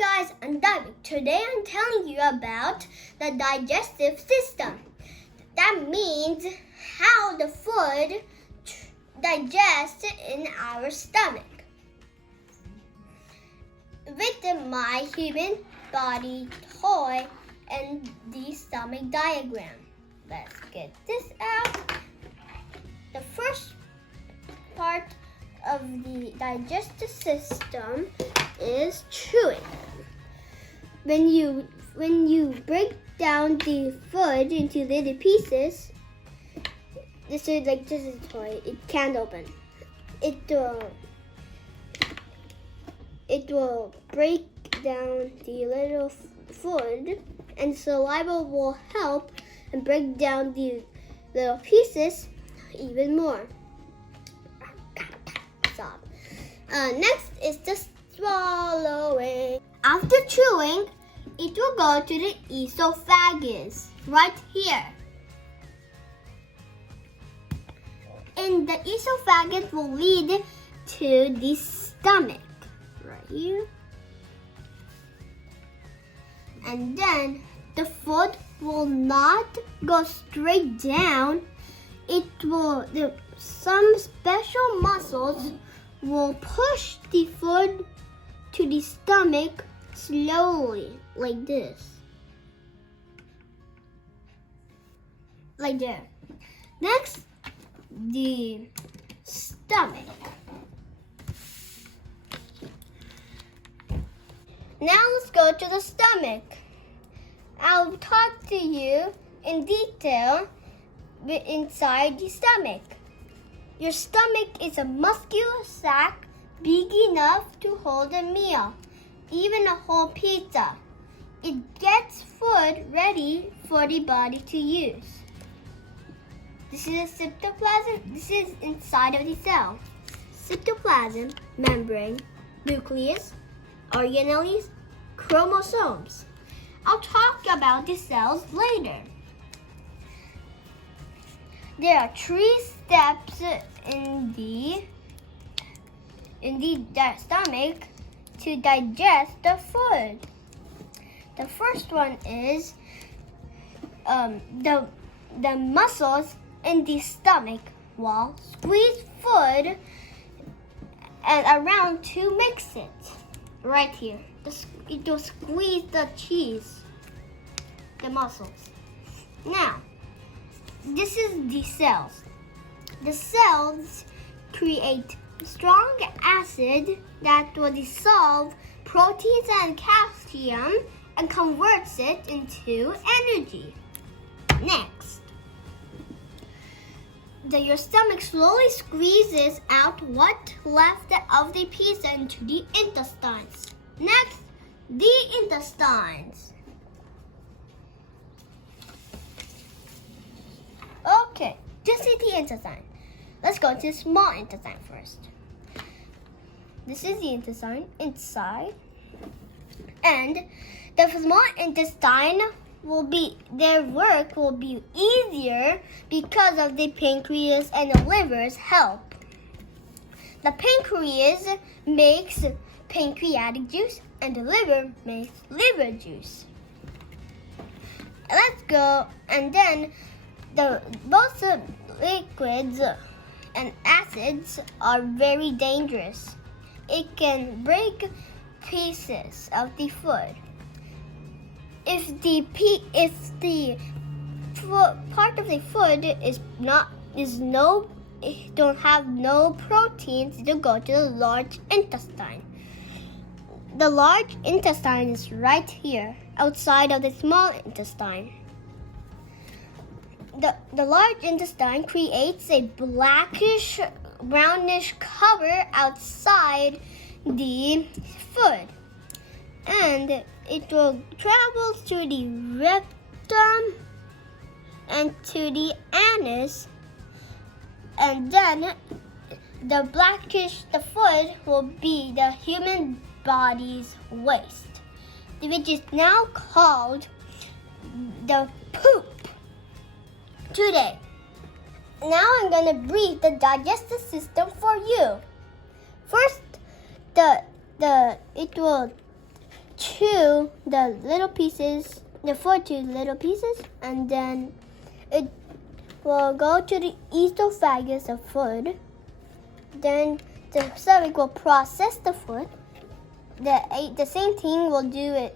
guys, I'm Daiwik. Today I'm telling you about the digestive system. That means how the food digests in our stomach. With my human body toy and the stomach diagram. Let's get this out. The first part of the digestive system is chewing. When you break down the food into little pieces, this is a toy. It can't open. It will break down the little food, and saliva will help and break down the little pieces even more. Stop. Next is the swallowing. After chewing, it will go to the esophagus, right here. And the esophagus will lead to the stomach, right here. And then the food will not go straight down. Some special muscles will push the food to the stomach slowly, like this. Like there. Next, the stomach. Now let's go to the stomach. I'll talk to you in detail inside the stomach. Your stomach is a muscular sac big enough to hold a meal, even a whole pizza. It gets food ready for the body to use. This is a cytoplasm. This is inside of the cell. Cytoplasm, membrane, nucleus, organelles, chromosomes. I'll talk about the cells later. There are 3 steps in the stomach to digest the food. The first one is the muscles in the stomach will squeeze food and around to mix it. Right here, it will squeeze the cheese, the muscles. Now, this is the cells. The cells create strong acid that will dissolve proteins and calcium and converts it into energy. Next, your stomach slowly squeezes out what's left of the pizza into the intestines. Next, the intestines. Okay, this is the intestine. Let's go to the small intestine first. This is the intestine inside. And the small intestine their work will be easier because of the pancreas and the liver's help. The pancreas makes pancreatic juice and the liver makes liver juice. Let's go, and then both liquids and acids are very dangerous. It can break pieces of the food. If the part of the food don't have no proteins, it'll go to the large intestine. The large intestine is right here, outside of the small intestine. The large intestine creates a blackish, brownish cover outside the food, and it will travel to the rectum and to the anus, and then the food will be the human body's waste, which is now called the poop. Today, now I'm going to brief the digestive system for you. First, it will chew the little pieces, the food to little pieces, and then it will go to the esophagus of food. Then the stomach will process the food. The same thing will do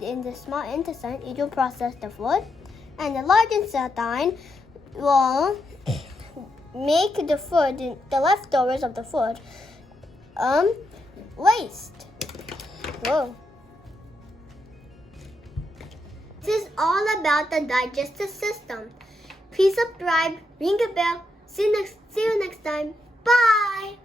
in the small intestine. It will process the food, and the large intestine will make the food, the leftovers of the food, waste. Whoa. This is all about the digestive system. Please subscribe, ring the bell. See you next time. Bye.